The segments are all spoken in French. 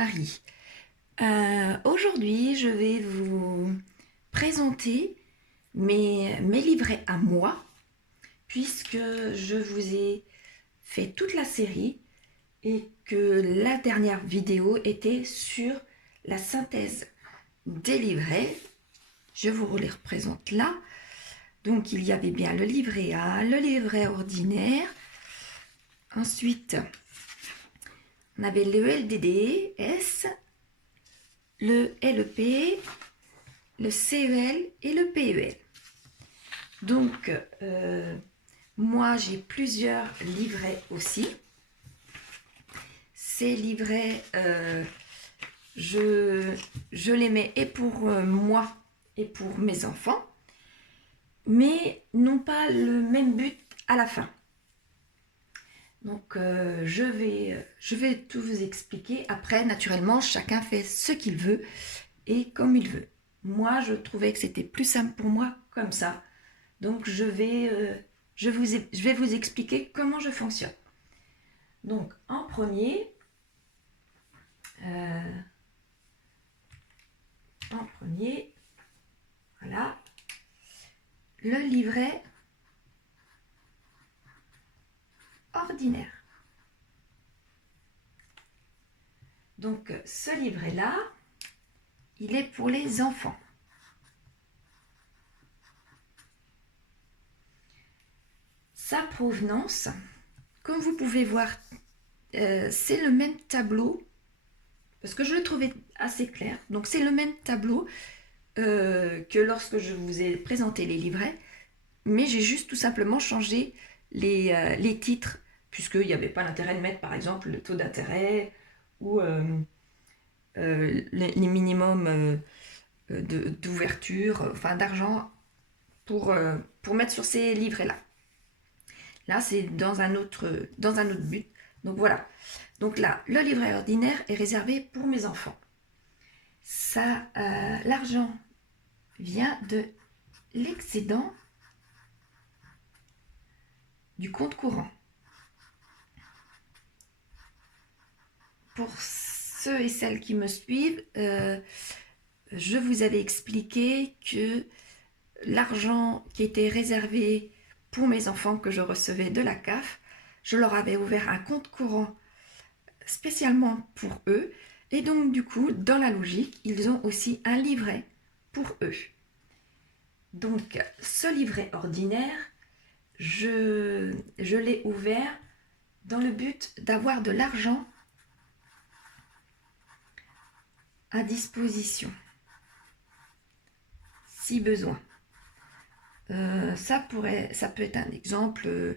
Marie. Aujourd'hui, je vais vous présenter mes livrets à moi, puisque je vous ai fait toute la série et que la dernière vidéo était sur la synthèse des livrets. Je vous les représente là. Donc, il y avait bien le livret A, le livret ordinaire. Ensuite, on avait le LDDS, le LEP, le CEL et le PEL. Donc, moi, j'ai plusieurs livrets aussi. Ces livrets, je les mets et pour moi et pour mes enfants, mais n'ont pas le même but à la fin. Donc, je vais tout vous expliquer. Après, naturellement, chacun fait ce qu'il veut et comme il veut. Moi, je trouvais que c'était plus simple pour moi comme ça. Donc, je vais vous expliquer comment je fonctionne. Donc, en premier, voilà, le livret ordinaire. Donc, ce livret-là, il est pour les enfants. Sa provenance, comme vous pouvez voir, c'est le même tableau, parce que je le trouvais assez clair. Donc, c'est le même tableau que lorsque je vous ai présenté les livrets, mais j'ai juste tout simplement changé les titres, puisqu'il n'y avait pas l'intérêt de mettre, par exemple, le taux d'intérêt ou les minimums d'ouverture, enfin d'argent pour mettre sur ces livrets-là. Là, c'est dans un autre but. Donc voilà. Donc là, le livret ordinaire est réservé pour mes enfants. Ça, l'argent vient de l'excédent du compte courant. Pour ceux et celles qui me suivent, je vous avais expliqué que l'argent qui était réservé pour mes enfants que je recevais de la CAF, je leur avais ouvert un compte courant spécialement pour eux. Et donc, du coup, dans la logique, ils ont aussi un livret pour eux. Donc, ce livret ordinaire, je l'ai ouvert dans le but d'avoir de l'argent à disposition, si besoin. Ça peut être un exemple,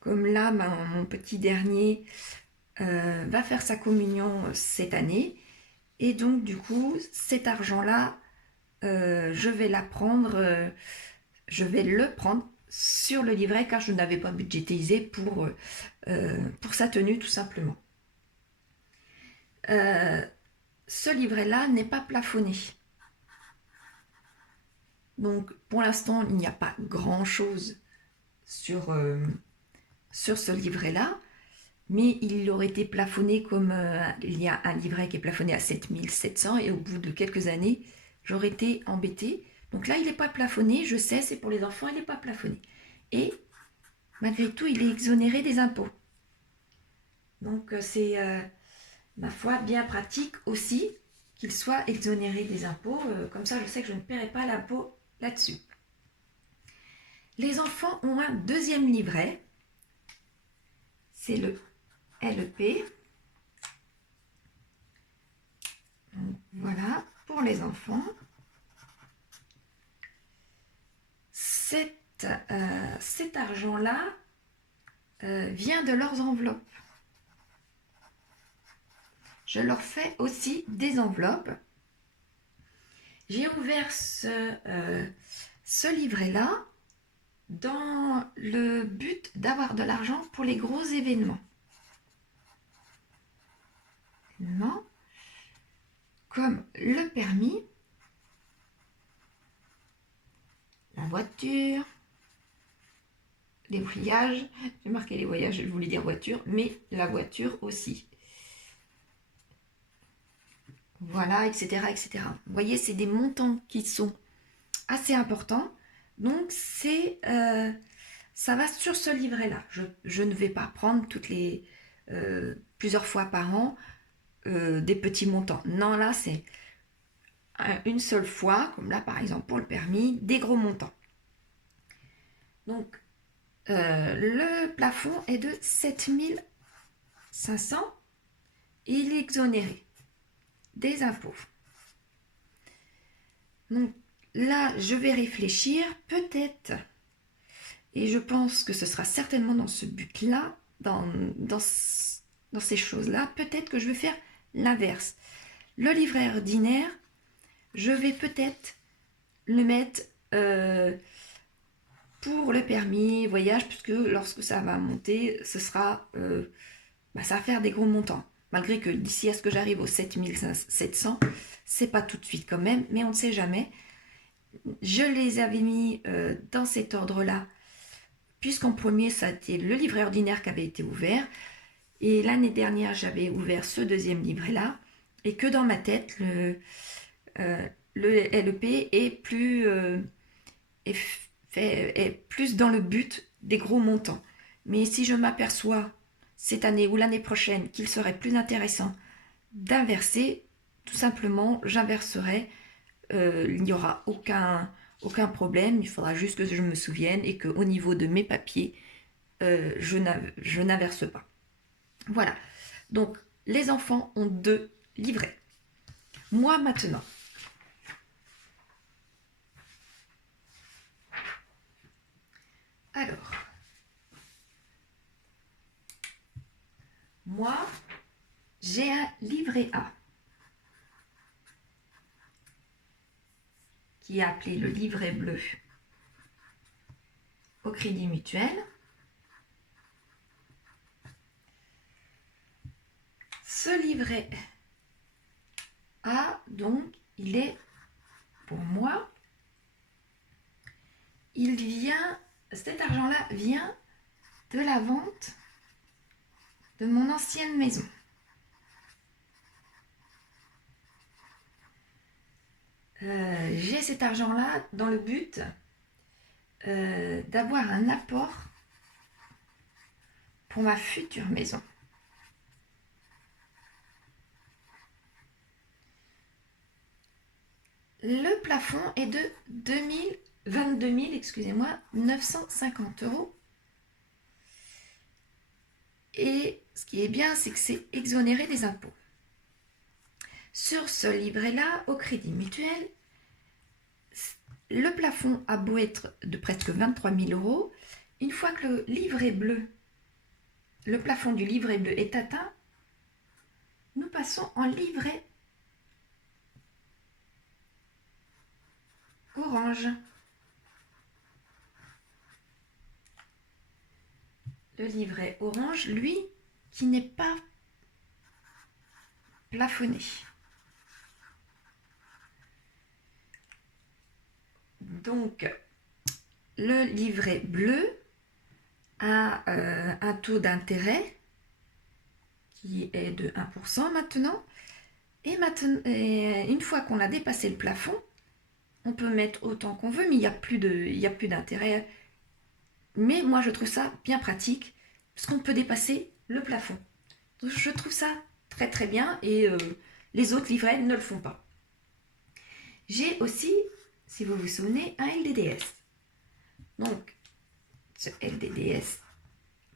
comme là, mon petit dernier va faire sa communion cette année, et donc du coup, cet argent-là, je vais le prendre sur le livret, car je n'avais pas budgétisé pour sa tenue, tout simplement. Ce livret-là n'est pas plafonné. Donc, pour l'instant, il n'y a pas grand-chose sur ce livret-là, mais il aurait été plafonné comme il y a un livret qui est plafonné à 7700, et au bout de quelques années, j'aurais été embêtée. Donc là, il n'est pas plafonné, je sais, c'est pour les enfants, il n'est pas plafonné. Et malgré tout, il est exonéré des impôts. Donc, c'est, ma foi, bien pratique aussi qu'il soit exonéré des impôts. Comme ça, je sais que je ne paierai pas l'impôt là-dessus. Les enfants ont un deuxième livret. C'est le LEP. Donc, voilà, pour les enfants. Cet argent-là vient de leurs enveloppes. Je leur fais aussi des enveloppes. J'ai ouvert ce livret-là dans le but d'avoir de l'argent pour les gros événements. Comme le permis, la voiture, les voyages. J'ai marqué les voyages, je voulais dire voiture, mais la voiture aussi. Voilà, etc., etc. Vous voyez, c'est des montants qui sont assez importants. Donc, ça va sur ce livret-là. Je ne vais pas prendre plusieurs fois par an des petits montants. Non, là, c'est une seule fois, comme là, par exemple, pour le permis, des gros montants. Donc, le plafond est de 7 500 et il est exonéré des impôts. Donc, là, je vais réfléchir, peut-être, et je pense que ce sera certainement dans ce but-là, dans ces choses-là, peut-être que je vais faire l'inverse. Le livret ordinaire, je vais peut-être le mettre pour le permis voyage, puisque lorsque ça va monter, ça va faire des gros montants. Malgré que d'ici à ce que j'arrive aux 7700, c'est pas tout de suite quand même, mais on ne sait jamais. Je les avais mis dans cet ordre-là, puisqu'en premier, ça a été le livret ordinaire qui avait été ouvert. Et l'année dernière, j'avais ouvert ce deuxième livret-là. Et que dans ma tête, le LEP est plus dans le but des gros montants. Mais si je m'aperçois cette année ou l'année prochaine qu'il serait plus intéressant d'inverser, tout simplement, j'inverserai. Il n'y aura aucun problème. Il faudra juste que je me souvienne et qu'au niveau de mes papiers, je n'inverse pas. Voilà. Donc, les enfants ont 2 livrets. Moi, maintenant. Alors, moi, j'ai un livret A qui est appelé le livret bleu au Crédit Mutuel. Ce livret A, donc, il est pour moi, cet argent-là vient de la vente de mon ancienne maison. J'ai cet argent-là dans le but d'avoir un apport pour ma future maison. Le plafond est de 22 950 €. Et ce qui est bien, c'est que c'est exonéré des impôts. Sur ce livret-là, au Crédit Mutuel, le plafond a beau être de presque 23 000 €, une fois que le plafond du livret bleu est atteint, nous passons en livret orange. Le livret orange, lui, qui n'est pas plafonné. Donc, le livret bleu a un taux d'intérêt qui est de 1% maintenant. Et une fois qu'on a dépassé le plafond, on peut mettre autant qu'on veut, mais il n'y a plus d'intérêt. Mais moi, je trouve ça bien pratique, parce qu'on peut dépasser le plafond. Donc, je trouve ça très très bien, et les autres livrets ne le font pas. J'ai aussi, si vous vous souvenez, un LDDS. Donc, ce LDDS,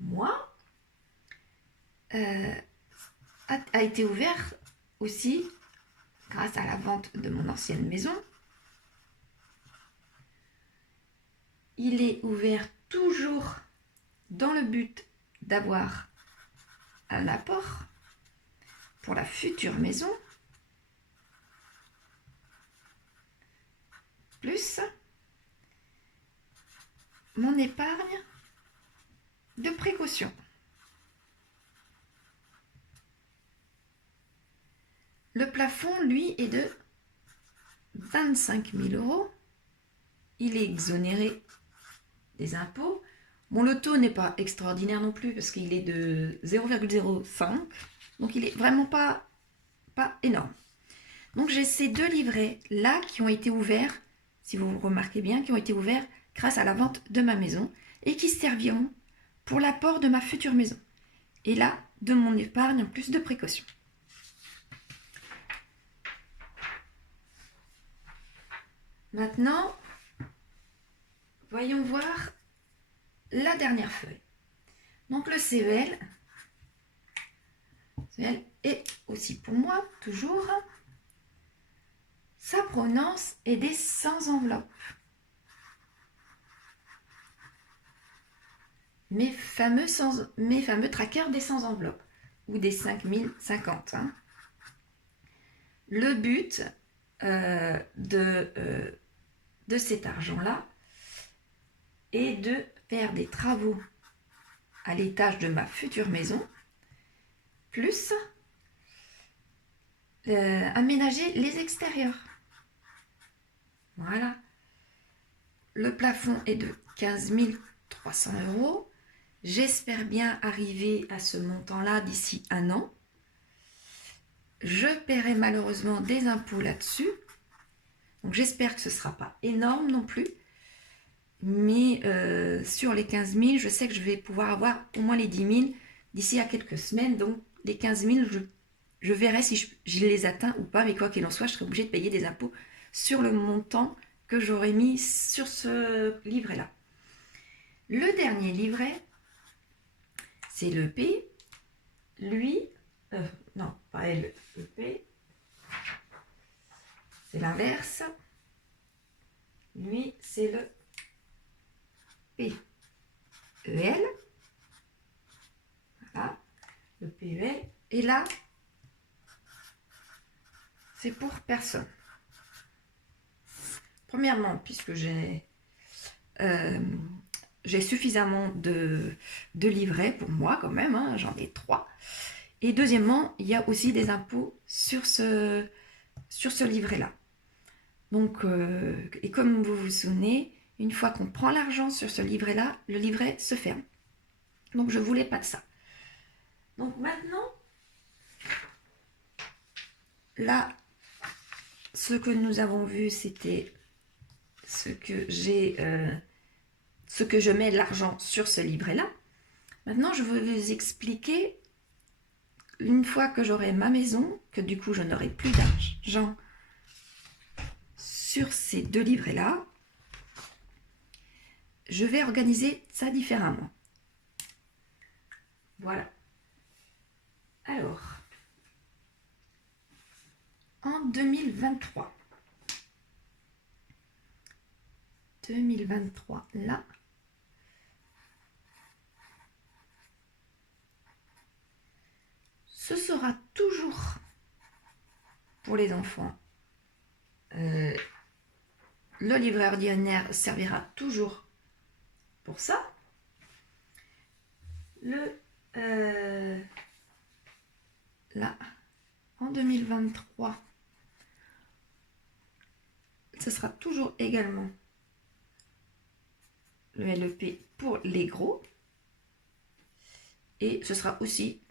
moi, a été ouvert aussi grâce à la vente de mon ancienne maison. Il est ouvert toujours dans le but d'avoir un apport pour la future maison, plus mon épargne de précaution. Le plafond, lui, est de 25 000 €. Il est exonéré des impôts. Mon loto n'est pas extraordinaire non plus parce qu'il est de 0,05. Donc il est vraiment pas énorme. Donc j'ai ces deux livrets là qui ont été ouverts, si vous remarquez bien, qui ont été ouverts grâce à la vente de ma maison et qui serviront pour l'apport de ma future maison. Et là, de mon épargne en plus de précaution. Maintenant, voyons voir la dernière feuille. Donc le CEL est aussi pour moi, toujours, sa provenance est des sans enveloppes. Mes fameux trackers des sans enveloppes, ou des 5050. Hein. Le but de cet argent-là est de faire des travaux à l'étage de ma future maison, plus aménager les extérieurs. Voilà. Le plafond est de 15 300 €. J'espère bien arriver à ce montant-là d'ici 1 an. Je paierai malheureusement des impôts là-dessus. Donc j'espère que ce ne sera pas énorme non plus. Mais sur les 15 000, je sais que je vais pouvoir avoir au moins les 10 000 d'ici à quelques semaines. Donc les 15 000, je verrai si je les atteins ou pas. Mais quoi qu'il en soit, je serai obligée de payer des impôts sur le montant que j'aurais mis sur ce livret-là. Le dernier livret, c'est le P. Lui, non, pas le P. C'est l'inverse. Lui, c'est le PEL. Voilà, le PEL. Et là, c'est pour personne. Premièrement, puisque j'ai suffisamment de livrets pour moi quand même, hein, j'en ai 3. Et deuxièmement, il y a aussi des impôts sur ce livret-là. Donc, et comme vous vous souvenez, une fois qu'on prend l'argent sur ce livret-là, le livret se ferme. Donc, je ne voulais pas de ça. Donc maintenant, là, ce que nous avons vu, c'était ce que je mets l'argent sur ce livret-là. Maintenant, je vais vous expliquer, une fois que j'aurai ma maison, que du coup, je n'aurai plus d'argent sur ces deux livrets-là, je vais organiser ça différemment. Voilà. Alors, en 2023, là, ce sera toujours pour les enfants. Le livret ordinaire servira toujours pour ça. Là, en 2023, ce sera toujours également le LEP pour les gros. Et ce sera aussi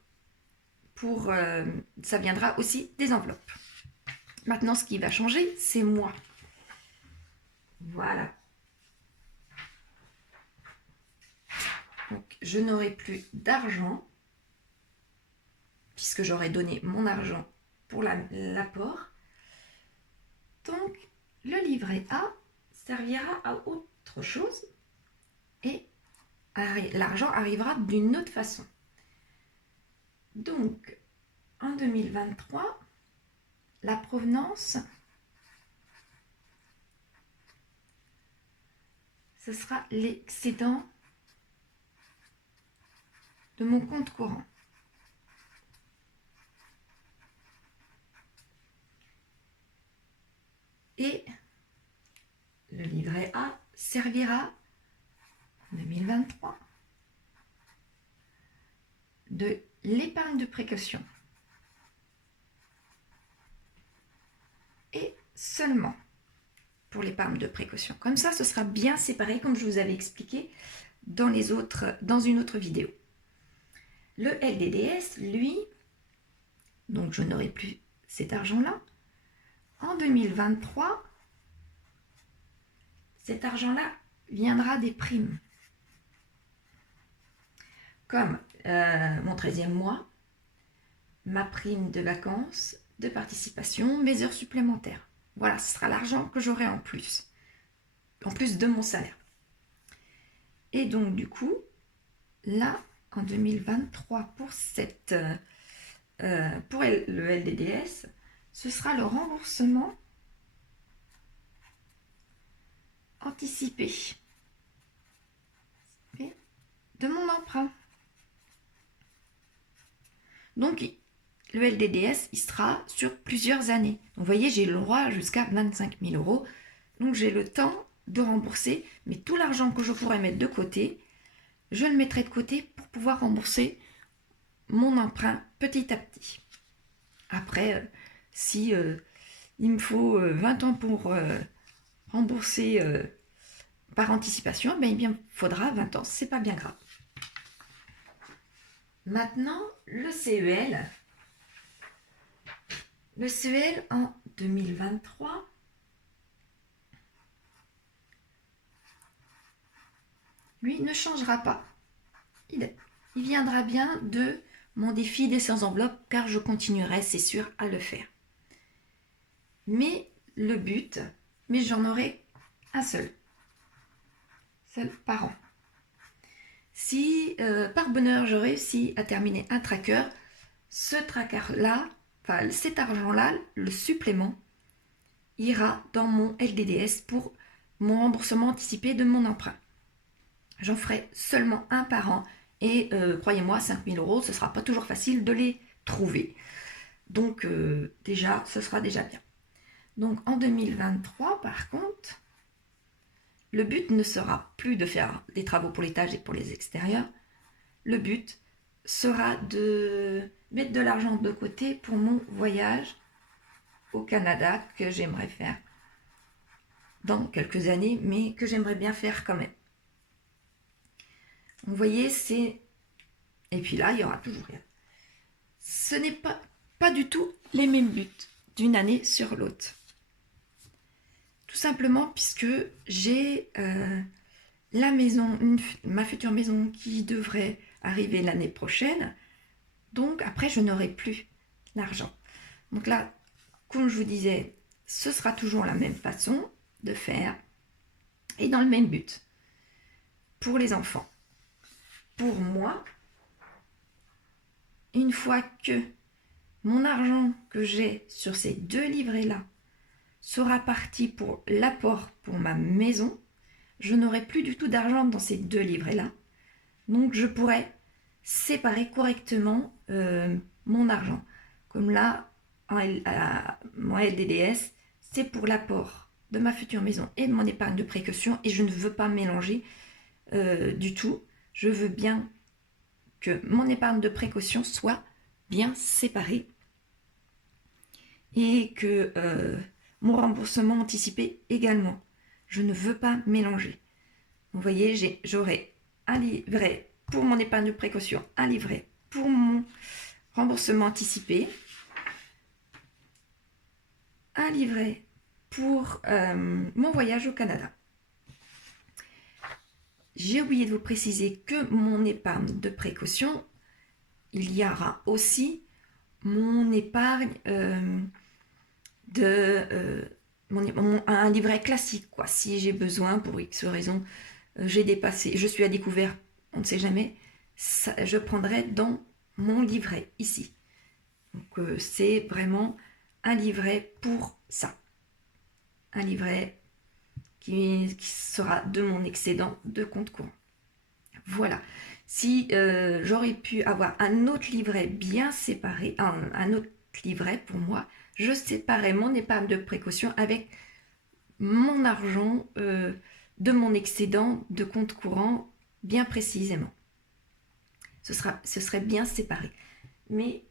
pour... ça viendra aussi des enveloppes. Maintenant, ce qui va changer, c'est moi. Voilà. Donc, je n'aurai plus d'argent, puisque j'aurai donné mon argent pour l'apport. Donc, le livret A servira à autre chose et l'argent arrivera d'une autre façon. Donc, en 2023, la provenance, ce sera l'excédent de mon compte courant. Et le livret A servira en 2023 de l'épargne de précaution. Et seulement pour l'épargne de précaution. Comme ça, ce sera bien séparé, comme je vous avais expliqué dans une autre vidéo. Le LDDS, lui, donc je n'aurai plus cet argent-là. En 2023, cet argent-là viendra des primes. Comme mon 13e mois, ma prime de vacances, de participation, mes heures supplémentaires. Voilà, ce sera l'argent que j'aurai en plus de mon salaire. Et donc du coup, là, en 2023, pour le LDDS, ce sera le remboursement anticipé de mon emprunt. Donc, le LDDS, il sera sur plusieurs années. Donc, vous voyez, j'ai le droit jusqu'à 25 000 euros. Donc, j'ai le temps de rembourser. Mais tout l'argent que je pourrais mettre de côté, je le mettrai de côté pour pouvoir rembourser mon emprunt petit à petit. Après, si il me faut 20 ans pour rembourser par anticipation, ben, il faudra 20 ans. C'est pas bien grave. Maintenant, le CEL. Le CEL en 2023. Lui ne changera pas. Il viendra bien de mon défi des 100 enveloppes car je continuerai, c'est sûr, à le faire. Mais le but, j'en aurai un seul par an. Si par bonheur je réussis à terminer un tracker, ce tracker-là, enfin cet argent-là, le supplément, ira dans mon LDDS pour mon remboursement anticipé de mon emprunt. J'en ferai seulement un par an et croyez-moi, 5 000 euros, ce ne sera pas toujours facile de les trouver. Donc déjà, ce sera déjà bien. Donc en 2023, par contre, le but ne sera plus de faire des travaux pour l'étage et pour les extérieurs. Le but sera de mettre de l'argent de côté pour mon voyage au Canada que j'aimerais faire dans quelques années, mais que j'aimerais bien faire quand même. Vous voyez, c'est... Et puis là, il n'y aura toujours rien. Ce n'est pas du tout les mêmes buts d'une année sur l'autre. Tout simplement puisque j'ai la maison, ma future maison qui devrait arriver l'année prochaine. Donc après, je n'aurai plus l'argent. Donc là, comme je vous disais, ce sera toujours la même façon de faire et dans le même but. Pour les enfants. Pour moi, une fois que mon argent que j'ai sur ces 2 livrets-là sera parti pour l'apport pour ma maison, je n'aurai plus du tout d'argent dans ces 2 livrets-là. Donc je pourrai séparer correctement mon argent. Comme là, mon LDDS, c'est pour l'apport de ma future maison et de mon épargne de précaution et je ne veux pas mélanger du tout. Je veux bien que mon épargne de précaution soit bien séparée et que mon remboursement anticipé également. Je ne veux pas mélanger. Vous voyez, j'aurai un livret pour mon épargne de précaution, un livret pour mon remboursement anticipé, un livret pour mon voyage au Canada. J'ai oublié de vous préciser que mon épargne de précaution, il y aura aussi mon épargne un livret classique, quoi. Si j'ai besoin, pour X raison, j'ai dépassé, je suis à découvert, on ne sait jamais, ça, je prendrai dans mon livret ici. Donc c'est vraiment un livret pour ça. Un livret qui sera de mon excédent de compte courant. Voilà. Si j'aurais pu avoir un autre livret bien séparé, un autre livret pour moi, je séparais mon épargne de précaution avec mon argent de mon excédent de compte courant bien précisément. Ce serait bien séparé. Mais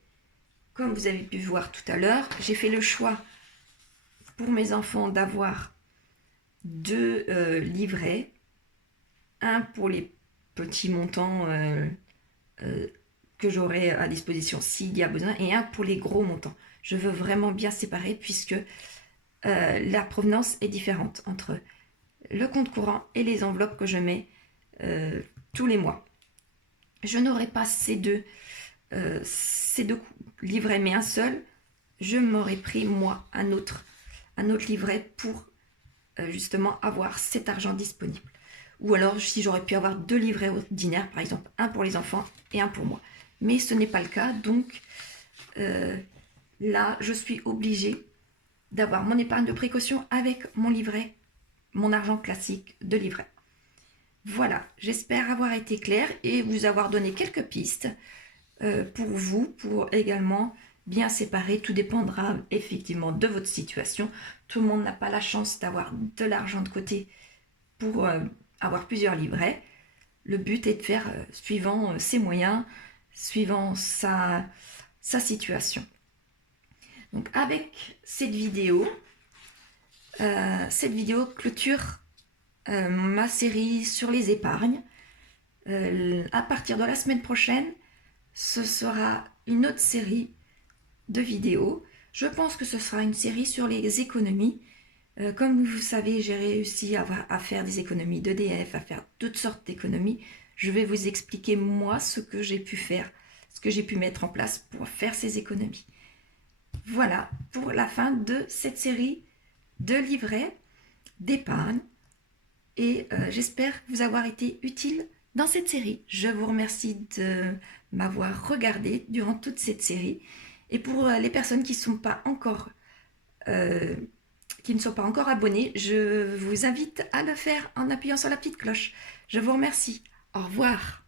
comme vous avez pu voir tout à l'heure, j'ai fait le choix pour mes enfants d'avoir 2 livrets. Un pour les petits montants que j'aurai à disposition s'il y a besoin et un pour les gros montants. Je veux vraiment bien séparer puisque la provenance est différente entre le compte courant et les enveloppes que je mets tous les mois. Je n'aurai pas ces deux livrets, mais un seul. Je m'aurais pris, moi, un autre livret pour justement avoir cet argent disponible. Ou alors, si j'aurais pu avoir 2 livrets ordinaires, par exemple, un pour les enfants et un pour moi. Mais ce n'est pas le cas, donc là, je suis obligée d'avoir mon épargne de précaution avec mon livret, mon argent classique de livret. Voilà, j'espère avoir été claire et vous avoir donné quelques pistes pour vous, pour également bien séparer. Tout dépendra effectivement de votre situation. Tout le monde n'a pas la chance d'avoir de l'argent de côté pour avoir plusieurs livrets. Le but est de faire suivant ses moyens, suivant sa situation. Donc avec cette vidéo clôture ma série sur les épargnes. À partir de la semaine prochaine, ce sera une autre série de vidéos. Je pense que ce sera une série sur les économies. Comme vous savez, j'ai réussi à faire des économies d'EDF, à faire toutes sortes d'économies. Je vais vous expliquer moi ce que j'ai pu faire, ce que j'ai pu mettre en place pour faire ces économies. Voilà pour la fin de cette série de livrets d'épargne. Et j'espère vous avoir été utile dans cette série. Je vous remercie de m'avoir regardé durant toute cette série. Et pour les personnes qui ne sont pas encore abonnées, je vous invite à le faire en appuyant sur la petite cloche. Je vous remercie. Au revoir.